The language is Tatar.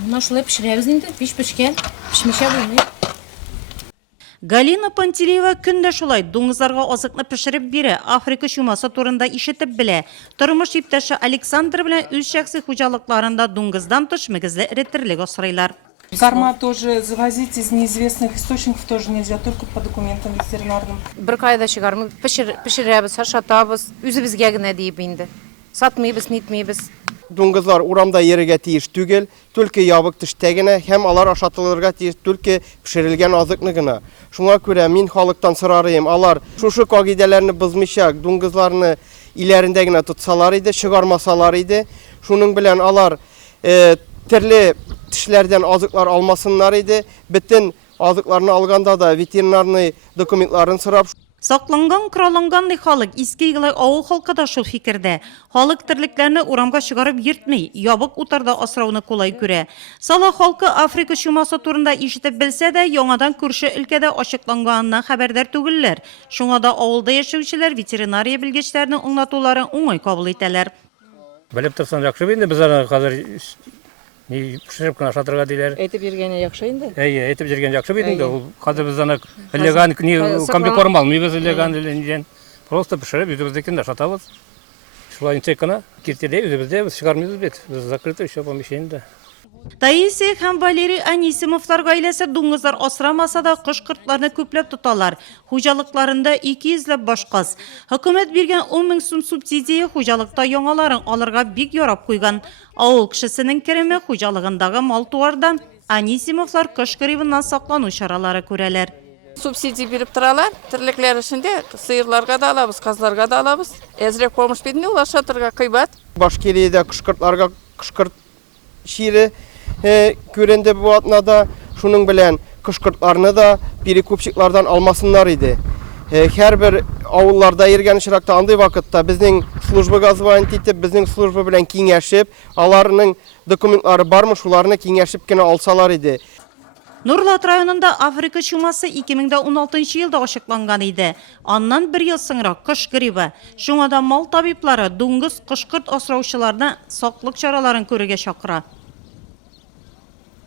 Мына шулай пешерәбез инде, пеш пешкән, пешмичә булмый. Галина Пантелеева көндә шулай дуңгызларга азыкны пешереп бирә, Африка чумасы турында ишетеп белә. Тормыш иптәше Александр белән үз шәхси хуҗалыкларында дуңгыздан тыш мөгезле эретерлек асрыйлар. Корма тоже завозить из неизвестных источников тоже нельзя, только по документам ветеринарным. Бер кайда чыгармый, пешерәбез, ашатабыз, үзебезгә генә диеп инде. Сатмыйбыз, нитмәйбез. Дуңгызлар урамда йөрергә тиеш түгел, түлке ябык төштә генә һәм алар ашатылырга тиеш түлке пешерелгән азыкны гына. Шуңа күрә мин халыктан сорарым, алар шушы кагыйдәләрне бозмыйча дуңгызларны иләрендә генә тотсалар иде, чыгармасалар иде. Шуның белән алар төрле тешләрдән азыклар алмасыннар иде. Бөтен азыкларны алганда да ветеринарный документларын сорап Сакланган, коралланган халык иске игылай авыл халкы да шул фикердә. Халык терлекләрне урамга чыгарып йөртмәй, ябык утарда асрауны кулай күрә. Сала халкы Африка чумасы турында ишетеп белсә дә, яңадан күрше өлкәдә ачыкланганыннан хәбәрдар түгелләр. Шуңа да авылда яшәүчеләр ветеринария белгечләренең аңлатуларын уңай кабул итәләр. Белеп торсаң яхшы бит инде, без аны хәзер пешереп кенә ашатырга диләр. Әйтеп йөргәне яхшы инде. Әйтеп йөргән яхшы бит инде. Ул хәзер без аны элеган комбикорм алмыйбыз, элеган дигән. Просто пешереп үзебезнекендә ашатабыз. Шулай интекана киртәдә үзебездә без чыгармыйбыз бит. Без закрыто еще помещениедә. Таисия һәм Валерий Анисимовлар гаиләсе дуңгызлар асрамаса да кош-кортларны күпләп тоталар. Хуҗалыкларында 200ләп башкас. Хөкүмәт биргән 10 мең сум субсидия хуҗалыкта яңаларын алырга бик ярап куйган. Авыл кешесенең кереме хуҗалыгындагы мал-туардан Анисимовлар кош гриппыннан саклану чаралары күрәләр. Субсидия биреп торалар. Терлекләр эшендә сыерларга да алабыз, казларга да алабыз. Әзрәк помощь бит инде ул ашатырга кыйбат. Башкирияда кышкыртларга кышкырт шире күренде бу атнада. Шуның белән кышкыртларны да перекупщиклардан алмасыннар иде. Һәрбер авылларда йөргән очракта андый вакытта безнең службага звонить итеп, безнең служба белән киңәшеп, аларның документлары бармы, шуларны киңәшеп кенә алсалар иде. Нурлат районында Африка чумасы 2016 елда ачыкланган иде. Аннан 1 ел соңрак кош гриппы. Шуңа да мал табиблары дуңгыз, кош-корт асраучыларны саклык чараларын күрергә чакыра.